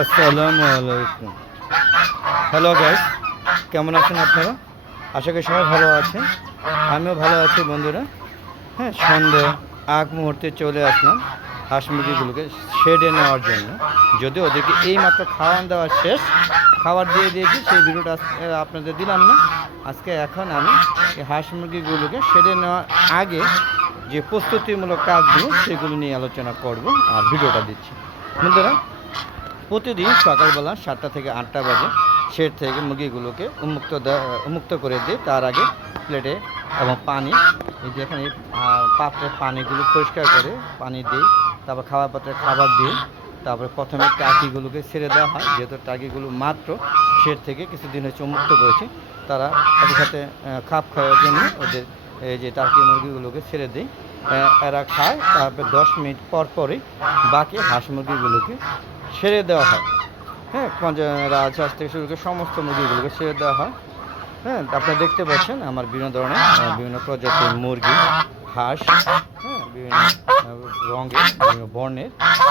আসসালামু আলাইকুম। Hello guys কেমন আছেন আপনারা? আশা করি সবাই ভালো আছেন। আমিও ভালো আছি বন্ধুরা। হ্যাঁ সন্ধে আগ মুহূর্তে চলে আসলাম হাঁস মুরগিগুলোকে শেডে নেওয়ার জন্য। যদিও ওদেরকে এইমাত্র খাওয়ান দেওয়া শেষ, খাবার দিয়ে দিয়েছি, সেই ভিডিওটা আপনাদের দিলাম না। আজকে এখন আমি এই হাঁস মুরগিগুলোকে শেডে নেওয়ার আগে যে প্রস্তুতিমূলক কাজগুলো, সেগুলো নিয়ে আলোচনা করব আর ভিডিওটা দিচ্ছি। বন্ধুরা প্রতিদিন সকালবেলা সাতটা থেকে আটটা বাজে শেড থেকে মুরগিগুলোকে উন্মুক্ত উন্মুক্ত করে দিই তার আগে প্লেটে এবং পানি, এই যে এখানে পাত্রের পানিগুলো পরিষ্কার করে পানি দিই, তারপর খাবার পাত্রে খাবার দিই, তারপরে প্রথমে টাকিগুলোকে ছেড়ে দেওয়া হয়, যেহেতু টাকিগুলো মাত্র শেড থেকে কিছুদিন হচ্ছে উন্মুক্ত করেছে, তারা তাদের সাথে খাপ খাওয়ার জন্য ওদের, এই যে টার্কি মুরগিগুলোকে ছেড়ে দিই এরা খায়, তারপর দশ মিনিট পর পরই বাকি হাঁস মুরগিগুলোকে ছেড়ে দেওয়া হয়। হ্যাঁ রাজহাঁস থেকে শুরু করে সমস্ত মুরগিগুলোকে ছেড়ে দেওয়া হয়। হ্যাঁ আপনারা দেখতে পাচ্ছেন আমার বিভিন্ন ধরনের বিভিন্ন প্রজাতির মুরগি, হাঁস হ্যাঁ বিভিন্ন রঙের, বিভিন্ন বর্ণের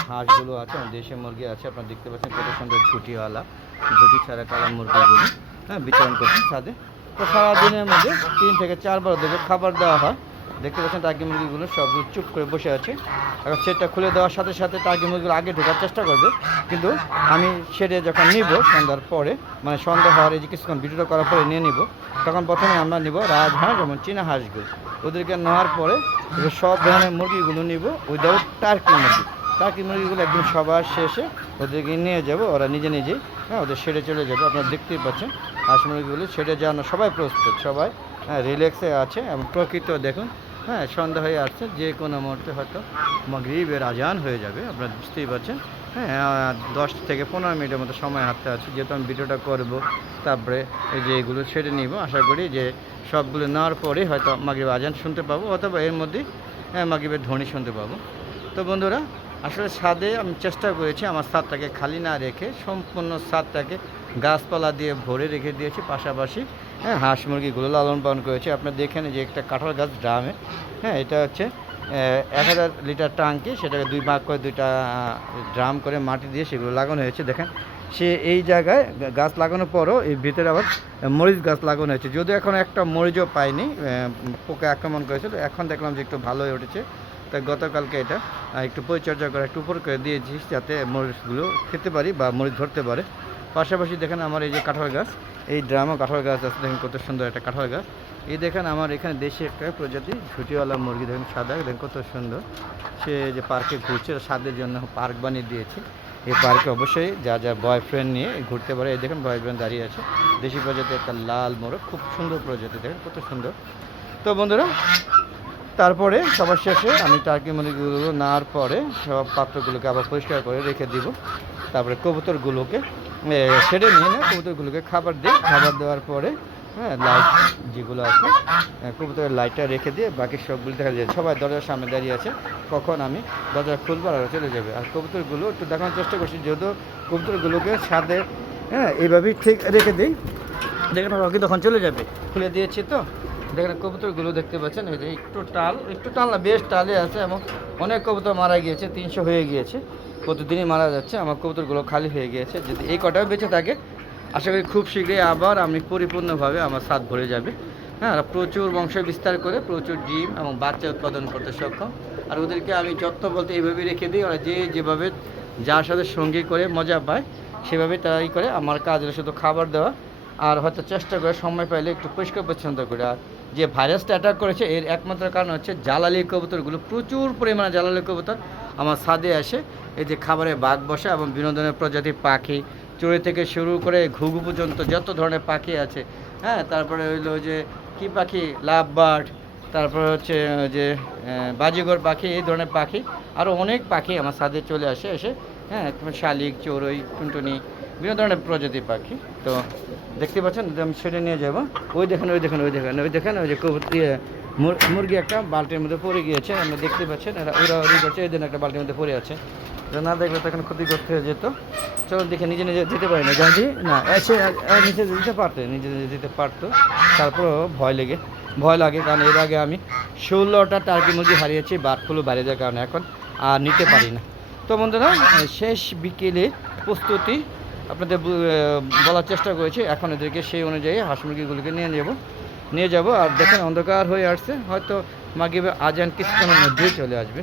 হাঁসগুলো আছে দেশি মুরগি আছে। আপনারা দেখতে পাচ্ছেন কত সুন্দর ঝুটিওয়ালা, ঝুটি ছাড়া কালা মুরগিগুলো হ্যাঁ বিতরণ করছেন সাথে তো সারাদিনের মধ্যে তিন থেকে চারবার ওদেরকে খাবার দেওয়া হয়। দেখতে পাচ্ছেন টার্কি মুরগিগুলো সব চুপ করে বসে আছে। এখন সেটটা খুলে দেওয়ার সাথে সাথে টার্কি মুরগিগুলো আগে ঢোকার চেষ্টা করবে। কিন্তু আমি সেটা যখন নিব সন্ধ্যার পরে মানে সন্ধ্যা হওয়ার এই যে কিছুক্ষণ ভিডিওটা করার পরে নিয়ে নিব, তখন প্রথমে আমরা নিব রাজহাঁস এবং চীনা হাঁসগুলো। ওদেরকে নেওয়ার পরে সব ধরনের মুরগিগুলো নিব উইদাউট টার্কি মুরগি। টার্কি মুরগিগুলো একদম সবার শেষে ওদেরকে নিয়ে যাব, ওরা নিজে নিজেই হ্যাঁ ওদের সেরে চলে যাবে। আপনারা দেখতেই পাচ্ছেন, হাঁস মুরগিগুলো সেরে যাওয়ানো সবাই প্রস্তুত, সবাই হ্যাঁ রিল্যাক্সে আছে এবং প্রকৃত দেখুন হ্যাঁ সন্ধ্যা হয়ে আসছে যে কোনো মুহূর্তে হয়তো মগরিবের আজান হয়ে যাবে আপনারা বুঝতেই পারছেন। হ্যাঁ দশ থেকে পনেরো মিনিটের মতো সময় হাতে আছে যেহেতু আমি ভিডিওটা করব তারপরে এই যে এগুলো ছেড়ে নিব আশা করি যে সবগুলো নেওয়ার পরে হয়তো মাগরিব আজান শুনতে পাবো অথবা এর মধ্যেই হ্যাঁ, মাগরিবের ধ্বনি শুনতে পাবো। তো বন্ধুরা আসলে ছাদে আমি চেষ্টা করেছি আমার ছাদটাকে খালি না রেখে সম্পূর্ণ ছাদটাকে গাছপালা দিয়ে ভরে রেখে দিয়েছি পাশাপাশি হ্যাঁ হাঁস মুরগিগুলো লালন পালন করেছে। আপনার দেখেন যে একটা কাঁঠাল গাছ ড্রামে হ্যাঁ এটা হচ্ছে এক হাজার লিটার টাঙ্কি সেটাকে দুই ভাগ করে দুইটা ড্রাম করে মাটি দিয়ে সেগুলো লাগানো হয়েছে, দেখেন। সে এই জায়গায় গাছ লাগানোর পরও এই ভিতরে আবার মরিচ গাছ লাগানো হয়েছে। যদিও এখন একটা মরিচও পাইনি পোকা আক্রমণ করেছিল, এখন দেখলাম যে একটু ভালো হয়ে উঠেছে। তাই গতকালকে এটা একটু পরিচর্যা করে একটু উপর করে দিয়েছি, যাতে মরিচগুলো খেতে পারি বা মরিচ ধরতে পারে। পাশাপাশি দেখেন আমার এই যে কাঁঠাল গাছ, এই ড্রামও কাঁঠাল গাছ আছে, দেখেন কত সুন্দর একটা কাঁঠাল গাছ। এই দেখেন আমার এখানে দেশি একটা প্রজাতি, ঝুটিওয়ালা মুরগি, দেখেন সাদা, দেখেন কত সুন্দর। সে যে পার্কে ঘুরছে স্বাদের জন্য পার্ক বানিয়ে দিয়েছে। এই পার্কে অবশ্যই যা যা বয়ফ্রেন্ড নিয়ে ঘুরতে পারে, এই দেখেন বয়ফ্রেন্ড দাঁড়িয়ে আছে। দেশি প্রজাতি একটা লাল মোরগ, খুব সুন্দর প্রজাতি, দেখেন কত সুন্দর। তো বন্ধুরা, তারপরে সবার শেষে আমি টার্কি মুরগিগুলো নেওয়ার পরে সব পাত্রগুলোকে আবার পরিষ্কার করে রেখে দিব। তারপরে কবুতরগুলোকে ছেড়ে নিয়ে না কবুতরগুলোকে খাবার দিই। খাবার দেওয়ার পরে হ্যাঁ লাইট যেগুলো আছে কবুতরের লাইটটা রেখে দিয়ে বাকি সবগুলো দেখা যায়। সবাই দরজার সামনে দাঁড়িয়ে আছে। কখন আমি দরজা খুলবো আর চলে যাবে। আর কবুতরগুলো একটু দেখানোর চেষ্টা করছি, যেহেতু কবুতরগুলোকে সাথে হ্যাঁ এইভাবেই ঠিক রেখে দিই। দেখেন রকি তখন চলে যাবে। খুলে দিয়েছি তো। দেখেন কবুতরগুলো দেখতে পাচ্ছেন, এই যে একটু টাল একটু টাল না, বেশ টালে আছে এবং অনেক কবুতর মারা গিয়েছে, তিনশো হয়ে গিয়েছে। প্রতিদিনই মারা যাচ্ছে, আমার কবুতরগুলো খালি হয়ে গিয়েছে। যদি এই কটাও বেঁচে থাকে, আশা করি খুব শীঘ্রই আবার আমি পরিপূর্ণভাবে আমার স্বাদ ভরে যাবে। হ্যাঁ প্রচুর বংশ বিস্তার করে প্রচুর ডিম এবং বাচ্চা উৎপাদন করতে সক্ষম। আর ওদেরকে আমি যত্ন বলতে এইভাবে রেখে দিই, ওরা যে যেভাবে যার সাথে সঙ্গী করে মজা পায়, সেভাবে তারাই করে। আমার কাজ শুধু খাবার দেওয়া আর হয়তো চেষ্টা করে সময় পাইলে একটু পরিষ্কার পরিচ্ছন্ন করে আর যে ভাইরাসটা অ্যাটাক করেছে এর একমাত্র কারণ হচ্ছে জ্বালালি কবুতরগুলো। প্রচুর পরিমাণে জ্বালালি কবুতর আমার ছাদে আসে। এই যে খাবারে বাঘ বসা এবং বিনোদনের প্রজাতির পাখি চড়ে থেকে শুরু করে ঘুঘু পর্যন্ত যত ধরনের পাখি আছে হ্যাঁ তারপরে হইল যে কি পাখি? লাভ বার্ড তারপরে হচ্ছে যে আহ, বাজিগর পাখি এই ধরনের পাখি আরও অনেক পাখি আমার ছাদে চলে আসে এসে হ্যাঁ শালিক চড়ুই টুনটুনি বিভিন্ন ধরনের প্রজাতির পাখি। তো দেখতে পাচ্ছেন যদি আমি ছেড়ে নিয়ে যাব। ওই দেখেন ওই দেখেন ওই দেখেন ওই দেখেন ওই যে ইয়ে, মুর- মুরগি একটা বালতির মধ্যে পড়ে গিয়েছে। আমরা দেখতে পাচ্ছেন এরা ওরা ওরি করছে এই দিন একটা বালতির মধ্যে পড়ে আছে। না দেখলে তখন ক্ষতিগ্রস্ত হয়ে যেত। চলো দেখে নিজে নিজে যেতে পারি না। জানি না এসে নিচে দিতে পারতো নিজে নিজে দিতে পারতো। তারপরেও ভয় লেগে ভয় লাগে কারণ এর আগে আমি ষোলোটা টার্কি মুরগি হারিয়েছি বার্ড ফ্লু বাইরে যাওয়ার কারণে এখন আর নিতে পারি না। তো বন্ধুরা শেষ বিকেলে প্রস্তুতি আপনাদের বলার চেষ্টা করেছি। এখন এদেরকে সেই অনুযায়ী হাঁস মুরগিগুলোকে নিয়ে যাব নিয়ে যাব আর দেখেন অন্ধকার হয়ে আসছে। হয়তো মাগিবে আজান কিছুক্ষণের মধ্যেই চলে আসবে।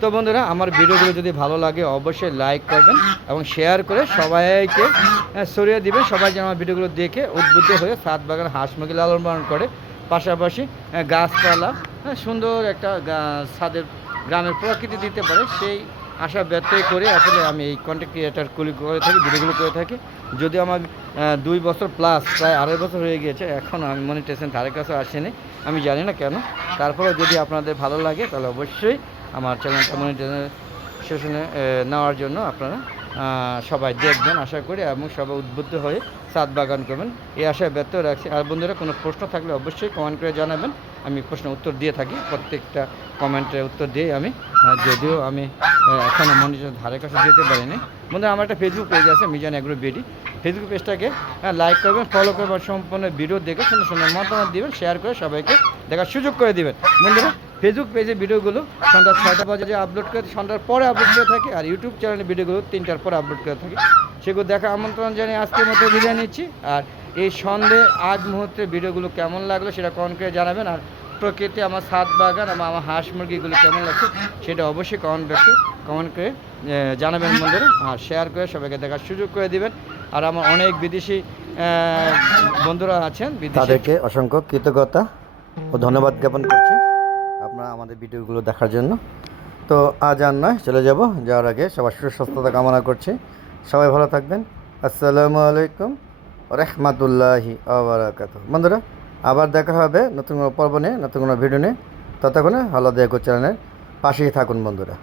তো বন্ধুরা, আমার ভিডিওগুলো যদি ভালো লাগে অবশ্যই লাইক করবেন এবং শেয়ার করে সবাইকে সরিয়ে দিবেন। সবাই যেন আমার ভিডিওগুলো দেখে উদ্বুদ্ধ হয়ে সাত বাগান হাঁস মুরগি লালন পালন করে। পাশাপাশি গাছপালা সুন্দর একটা ছাদের, গ্রামের প্রকৃতি দিতে পারে। সেই আশা ব্যর্থ করে, আসলে আমি এই কন্টেন্ট ক্রিয়েটার করে থাকি, ভিডিওগুলো করে থাকি। যদি আমার দুই বছর প্লাস প্রায় আড়াই বছর হয়ে গিয়েছে, এখন আমি মনিটেশন ধারে কাছে আসেনি, আমি জানি না কেন। তারপরে যদি আপনাদের ভালো লাগে, তাহলে অবশ্যই আমার চ্যানেলটা মনিটেশনে নেওয়ার জন্য আপনারা সবাই দেখবেন, আশা করি, এবং সবাই উদ্বুদ্ধ হয়ে সাত বাগান করবেন। এই আশায় ব্যর্থ রাখছি। আর বন্ধুরা, কোনো প্রশ্ন থাকলে অবশ্যই কমেন্ট করে জানাবেন। আমি প্রশ্ন উত্তর দিয়ে থাকি। প্রত্যেকটা কমেন্টের উত্তর দিয়ে আমি যদিও আমি এখনও মনিটর ধারে কাছে যেতে পারিনি। বন্ধুরা, আমার একটা ফেসবুক পেজ আছে, মিজান এগ্রো বিডি। ফেসবুক পেজটাকে লাইক করবেন ফলো করবেন, সম্পূর্ণ ভিডিও দেখে সুন্দর সুন্দর মতামত দিবেন শেয়ার করে সবাইকে দেখার সুযোগ করে দিবেন। বন্ধুরা ফেসবুক পেজে ভিডিওগুলো সন্ধ্যা ছয়টা বাজে আপলোড করে, সন্ধ্যার পরে আপলোড করে থাকি আর ইউটিউব চ্যানেলে ভিডিওগুলো তিনটার পরে আপলোড করে থাকি। সেগুলো দেখা আমন্ত্রণ জানিয়ে আজকের মতো বিদায় নিচ্ছি। আর এই সন্ধে আজ মুহূর্তে ভিডিওগুলো কেমন লাগল সেটা কমেন্ট করে জানাবেন। আর প্রকৃতি আমার সাত বাগান, আমার আমার হাঁস মুরগিগুলো কেমন লাগছে সেটা অবশ্যই কমেন্ট বক্সে কমেন্ট করে জানাবেন বন্ধুরা। আর শেয়ার করে সবাইকে দেখার সুযোগ করে দিবেন। আর আমার অনেক বিদেশি বন্ধুরা আছেন তাদেরকে অসংখ্য কৃতজ্ঞতা ও ধন্যবাদ জ্ঞাপন করছি। আমাদের ভিডিওগুলো দেখার জন্য। তো আজ আর নয়, চলে যাব যাওয়ার আগে। সবার সুস্বাস্থ্যতা কামনা করছি। সবাই ভালো থাকবেন। আসসালামু আলাইকুম রহমাতুল্লাহি আবরাকাত বন্ধুরা, আবার দেখা হবে নতুন কোনো পর্ব নিয়ে, নতুন কোনো ভিডিও নিয়ে। ততক্ষণে হলদিয়া চ্যানেলের পাশেই থাকুন বন্ধুরা।